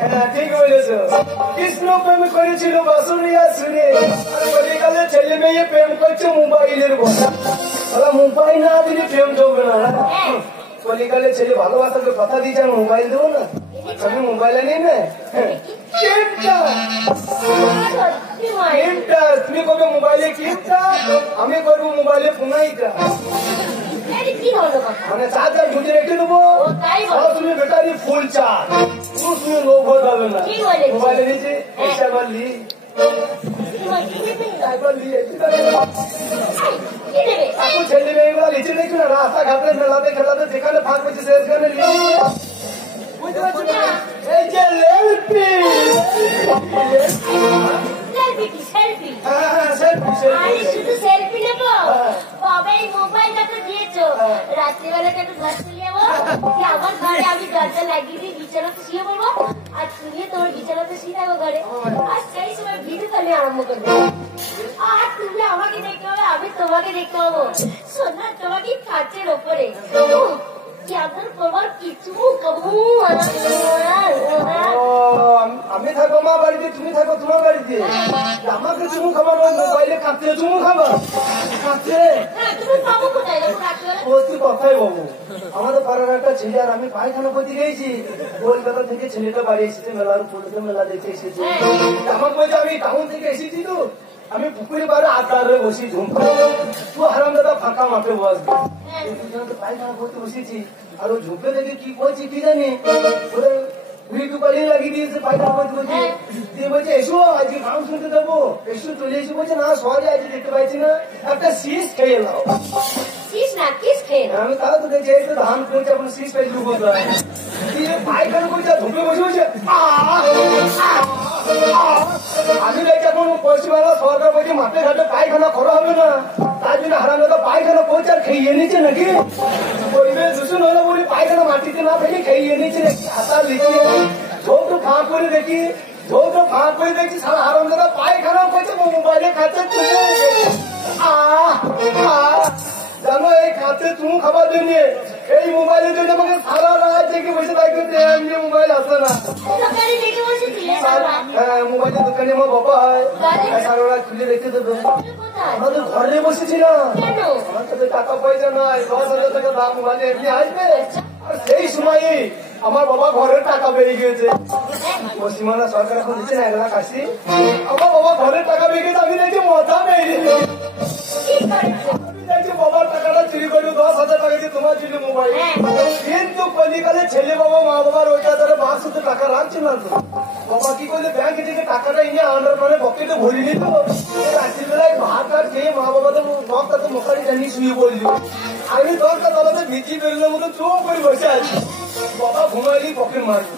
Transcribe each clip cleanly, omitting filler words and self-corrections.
হ্যাঁ ঠিক বলেছ। কৃষ্ণ প্রেম করেছিল বাসুরিয়া সুরে, আর কলিকালে ছেলে মেয়ে প্রেম করছে মোবাইলের বলা। মোবাইল না দিলে প্রেম চলবে না। কলিকালে ছেলে ভালোবাসাকে কথা দিয়েছে আর মোবাইল দেবো না, আমি মোবাইলে নেই না। তুমি করবে মোবাইলে কিপটা, আমি করবো মোবাইলে পুনাইটা। মানে চার্জার ঢুকে রেখে দেবো, তুমি ব্যাটারি ফুল চার্জ, তুমি লোক হয়ে যাবে না। মোবাইলে নিচে একবার লি ছেলে মেয়েগুলো লিচে দেখি না, রাস্তাঘাটে মেলাতে খেলাতে যেখানে ফাঁক পেয়েছে সেখানে বুঝতে পারছো না? এই যে রাত্রিবেলাটা একটু ঘর চলে যাবো, আমার ঘরে আমি দরজা লাগিয়ে দিয়ে বিছানাতে শুয়ে পড়বো, আর তুমি তোমার বিছানাতে শুয়ে থাকো ঘরে, আর সেই সময় ভিডিও কলে আরম্ভ করবে। আর তুমি আমাকে দেখতে হবে, আমি তোমাকে দেখতে পাবো, সোনা তোমাকে কাচের ওপরে আমি থাকবো মা বাড়িতে, তুমি থাকো তোমার বাড়িতে। আমাকে চুমু খাবার মোবাইলে কাঁদতে চুমু খাবার কাঁদতে কথাই বাবু। আমাদের পাড়ার একটা ছেলে আর আমি পায়খানা করতে গিয়েছি, কলকাতা থেকে ছেলেটা বাড়ি এসেছে, মেলার পুরোতে মেলা দেখে এসেছে। আমাকে বলছে আমি টাউন থেকে এসেছি, তো আমি পুকুরে পাড়ে আড্ডারে বসি ঝুমকা, তুই হারাম দাদা ফাঁকা মাঠে বসবে। পায়খানা করতে বসেছি, আর ও ঝুঁকে দেখে কি করছি কি জানি, ওরা ভিডিও কলিং লাগিয়ে দিয়েছে পায়খানা করতে বসে। দিয়ে বলছে এসো আজকে গান শুনতে দেবো, এসো চলে এসে বলছে না সহজে আজকে দেখতে পাচ্ছি না, একটা শীষ খেয়ে নাও। আমি তাহলে তো দেখছি এই তো ধান করছে, আপনার শীষ পেয়ে ঢুকো পায়খানা করছে, ঢুকে বসে বসে আমি দেখছি এখন পশ্চিমবাংলা সরকার বলছে মাঠে ঘাটে পায়খানা করা হবে না, তার জন্য হারাম দাদা পায়খানা করছে আর খেয়ে নিচ্ছে নাকি, পরিবেশ দূষণ হলো বলি পায়খানা মাটিতে না ফেলে খেয়ে নিচ্ছে নাকি, হাতার লিখে ঝোঁটো ফাঁক করে দেখি, ঝোঁটো ফাঁক করে দেখছি সারা হারাম দাদা পায়খানা করছে, মোবাইলে খাচ্ছে জানো এই খাচ্ছে চুমু খাবার জন্য, এই মোবাইলের জন্য আমাকে সারা রাত থেকে বসে থাকতে, এমনি মোবাইল আসে না। হ্যাঁ মোবাইলের দোকানে আমার বাবা হয়, সারা রাত খুলে রেখে দেবে। আমাদের ঘরে বসেছিলাম, আমার কাছে টাকা পয়সা নাই, 10,000 টাকা দাম মোবাইলে এমনি আসবে, আর সেই সময় আমার বাবা ঘরের টাকা বেড়ে গিয়েছে, পশ্চিমবাংলা সরকার এখন দিচ্ছে না 1 লাখ 80, আমার বাবা ঘরের টাকা বেড়ে গেছে, আমি দেখছি মাথা বেড়ে বাবার টাকাটা চুরি করে 10,000 টাকা দিয়ে তোমার জন্য মোবাইল, কিন্তু কলিকালে ছেলে বাবা মা বাবার ওইটা তারা মা শুধু টাকা রাখছে না, তো বাবা কি করলে ব্যাংক থেকে টাকাটা এনে আন্ডার মানে পকেটে ভরে নিত, রাত্রির বেলায় ভাত আর খেয়ে মা বাবা তো নখটা তো মোকারি জানিয়ে শুয়ে পড়লি, আমি 10টা তলাতে ভিজি বেরোনোর মতো চোখ করে বসে আছি, বাবা ঘুমাইলি পকেট মারবো,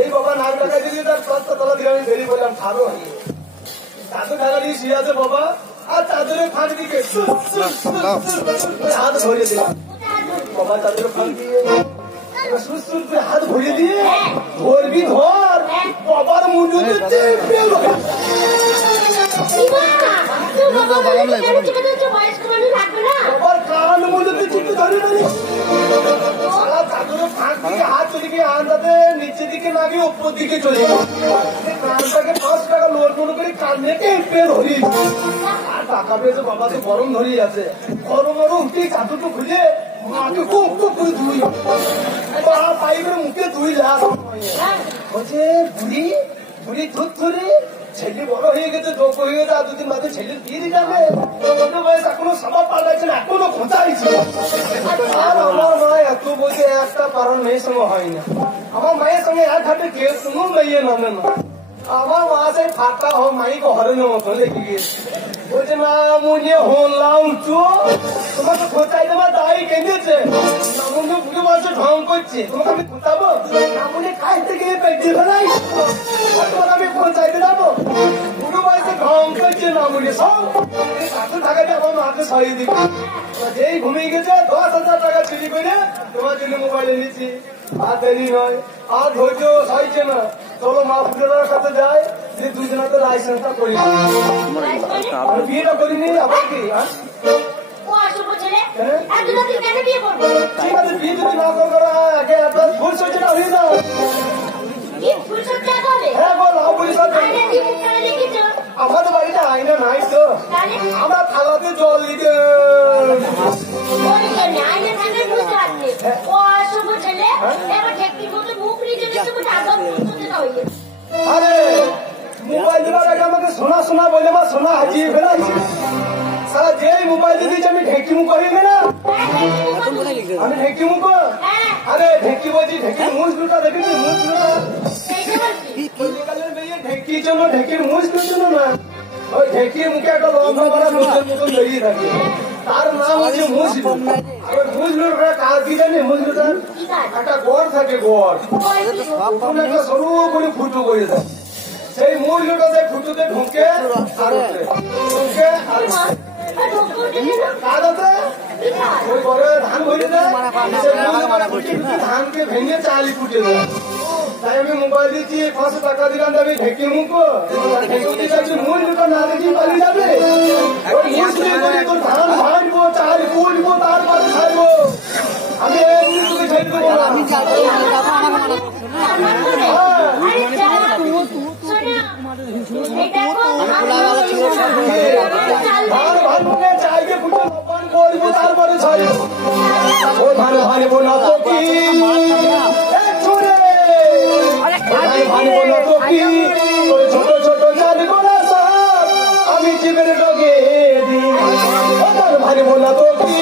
এই বাবা নাক টাকা দিয়ে তার 10টা তলা দিয়ে আমি বেরিয়ে পড়লাম খাবো, তাতে টাকা দিয়ে শুয়ে আছে বাবা, আর চাদরের ফাঁক দিকে হাত ভরিয়ে দিলাম, বাবা চাদরের ফাঁক দিয়ে সুর করে হাত ভরিয়ে দিয়ে ধরবি ধর, বাবার মুন্ডু বাবার কান মুন্ডুতে চিপে ধরে চাদরের ফাঁক দিকে হাত চলে গিয়ে আন্দাতে নিচের দিকে না গিয়ে উপর দিকে চলে গেল, কানটাকে 5 টাকা লোড মনে করে কান নেটে পেয়ে ধরি, আর টাকা পেয়েছে বাবা তো গরম ধরেই আছে, গরম গরম উঠে চাদরটা খুলে মাকে খুব খুব করে ধুই, পাইপের মুখে ধুই লাভ বলছে বুড়ি বুড়ি ধুত ধরে ছেলে বড় হয়ে গেছে, যোগ হয়ে গেছে, আর 2 দিন বাদে ছেলের বিয়ে দিয়ে যাবে, বয়স এখনো সবার পাল্টাইছে না, এখনো খোঁচাইছে, আর আমার মা এত বলছে একটা কারণ মেয়ের সঙ্গে হয় না, আমার মায়ের সঙ্গে এক হাতে কেউ কোনো মেয়ে নামে না, আমার মা সেই ফাঁকা মাইকে হরেনের মতো লেগে গিয়েছে, বলছে না মুঝে হলাম চো তোমাকে খোঁচাই দেওয়া দায়ী কেঁদেছে, নামুনে বুড়ো বয়সে ঢং করছে, তোমাকে আমি খোঁচাবো, নামুনে কাজ থেকে পেটিয়ে ফেলাই, তোমাকে আমি খোঁচাইতে যাবো, বুড়ো বয়সে ঢং করছে নামুনে সব কাছে টাকাটা আমার মাকে সরিয়ে দিবি, যেই ঘুমিয়ে গেছে 10,000 টাকা চুরি করে তোমার জন্য মোবাইলে নিচ্ছি, আর দেরি নয়, আর ধৈর্য সইছে না, চলো মা পুজোর কাছে যায়, যে দুজনাতে লাইসেন্সটা করি, বিয়েটা করিনি আবার কি, ঠিক আছে বিয়ে যদি না করো আগে ফুল সজ্জাটা হয়ে যাও, নাই তো তাহলে আমরা থালাতে জল দিতে ওই জন্য আইনে থাকলে বুঝতে পারছি ও অসভ্য ছেলে এবার ঠেকির মতো মুখ নিজে নিজে বলে আদম করতে না হইলে আরে মোবাইল দেওয়ার আগে আমাকে সোনা সোনা বলে আমার সোনা হাজিয়ে ফেলাইছে সারা যেই মোবাইল দিয়েছি আমি ঢেকি মুখ করি না আমি ঢেকি মুখ আরে ঢেকি বলছি ঢেকির মুসলুটা দেখেছি মুসলুটা ঢেকির জন্য ঢেকির মুসলুর জন্য না ওই ঢেকির মুখে একটা লম্বা বড় দুধের মতন বেরিয়ে থাকে তার নাম হচ্ছে মুসলু আর মুসলুর কাজ কি জানি মুসলুটা একটা গড় থাকে গড় ওখানে একটা সরু করে ফুটো করে দেয় সেই মুসলুটাতে ফুটোতে ঢুকে আর ঢুকে আর কাজ আছে ওই ঘরে ধান ভরে দেয় ধানকে ভেঙে চালি ফুটে দেয় তাই আমি মোবাইল দিচ্ছি 500 টাকা দিলাম আমি ঢেকে মুখো মূল দুটো না দেখি পালিয়ে যাবে ওই মুসলিম করে তোর ধান ভাঙবো চালি ফুটবো তারপরে ছাড়বো আমি এমনি তোকে ছেড়ে দেবো না ধান ভাঙবো চাইকে ফুটে লপান করবো তারপরে ছাড়বো ও ধান ভাঙবো না তো কি ছোট ছোট চালি গোলা সব আমি জীবের ডগে দিই ভারী বলা তো কি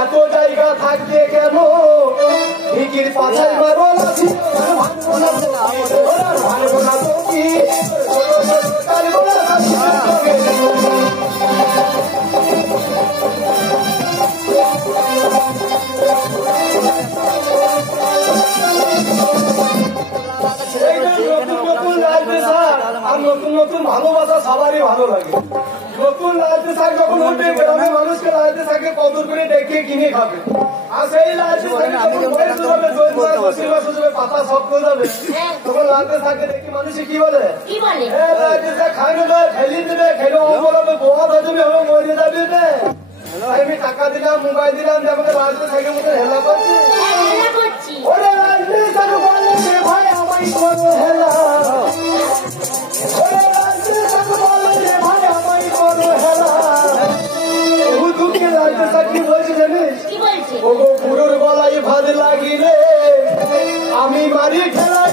এত জায়গা থাকবে কেন ঠিকির পাছায় মারো লাঠি ভালো না তো কি আর নতুন নতুন ভালোবাসা সবারই ভালো লাগে নতুন লালতে শাক যখন উঠবে গ্রামের মানুষকে লালতে শাকে কদর করে ডেকে কিনে খাবে আর সেই লালতে শাকে যখন বয়স হবে পাতা শক্ত যাবে তখন লালতে শাকে দেখি মানুষে কি বলে লালতে শাক খাই নেবে ফেলি দেবে খেলে অমল হবে বোয়া যাবে হবে মরে যাবে আমি টাকা দিলাম মোবাইল দিলাম যে আমাকে লালতে শাকের মতো হেলা করছি ওরে লালতে শাক বলে ভাই আমায় কোনো হেলা গলায় ভাত লাগিলে আমি মারি খেলাই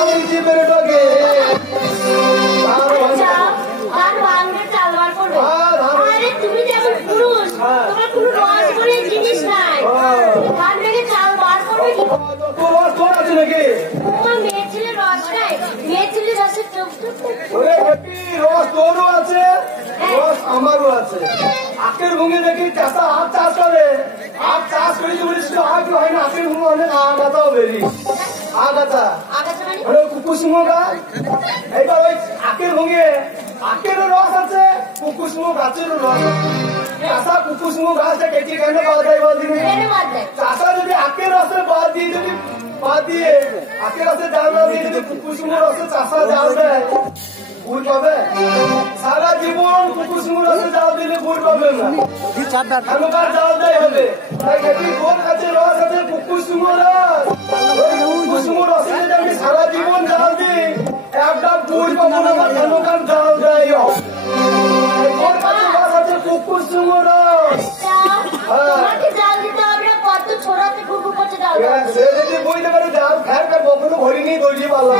আমি জীবের ডগে আমারও আছে আখের ভূমি দেখি চাষা আখ চাষ করে আখ চাষ করে যে বলিস আখ হয় না আখের ভূমি অনেক আগাছাও বেরি আগাছা কুকুসুমো গাছ এইবার ওই আখের ভূমি আখেরও রস আছে কুকুসুমো গাছেরও রস চাষা কুকুসুমো গাছটা কেটে কেন পাওয়া যায় বল দিনে চাষা যদি আখের রসে বাদ দিয়ে যদি বাদ দিয়ে আখের রসে জাল না দিয়ে যদি কুকুসুমো রসে চাষা জাল দেয় গুড় পাবে সারা জীবন কুকুসুমুর রসে জাল দিলে গুড় পাবে না এমনকার জাল দেয় হবে তাই খেতে কোন কাছে রস আছে কুকুসুমুর রস ওই কুকুসুমুর রসে যদি আমি সারা জীবন জাল দিই একটা গুড় পাবো না বা এমনকার জাল দেয় কোন কাছে রস আছে কুকুসুমুর রস সে যদি বুঝতে পারে জাল খায় কার বকুনো ভরিনি দৌড়িয়ে পারলাম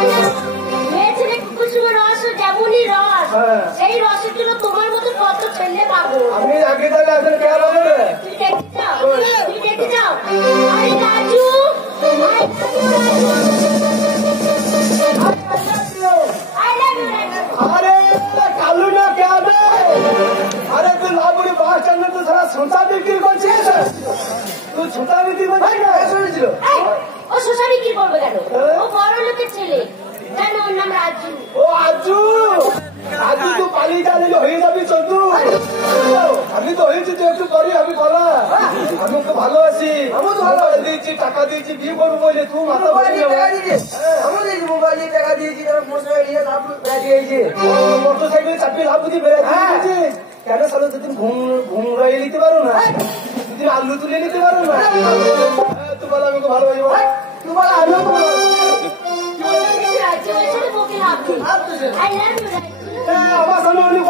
সেই রসের জন্য তোমার মতো কত ছেলে পাবো আমি আগে তাহলে আসলে কে বলবে তুই দেখতে যাও আরে রাজু আরে কালু না কে আরে তুই লাবুরি বাস চান্দ তো সারা সংসার বিক্রি করছিস পোষা বিক্রি করবে কেন? ও বড় লোকের ছেলে, জানো ওর নাম রাজু। ও আজু, আজু তো পালিয়ে গেলে হয়ে যাবি চন্দু। আমি তো হয়েছি তুই একটু করি, আমি বলা আমি ওকে ভালোবাসি, আমি তো ভালো দিয়েছি, টাকা দিয়েছি, বিয়ে করবো বলে তুই মাথা মোটর সাইকেলে চাপিয়ে লাভ বুঝি বেড়াচ্ছি কেন? সালো দুদিন ঘুম রাইয়ে নিতে পারো না, দুদিন আলু তুলে নিতে পারো না? তুই বলো আমি ওকে ভালোবাসি, তুই বলো আমি রাজু বলছে বকে লাভ নেই। I love you, Raju. আমার সামনে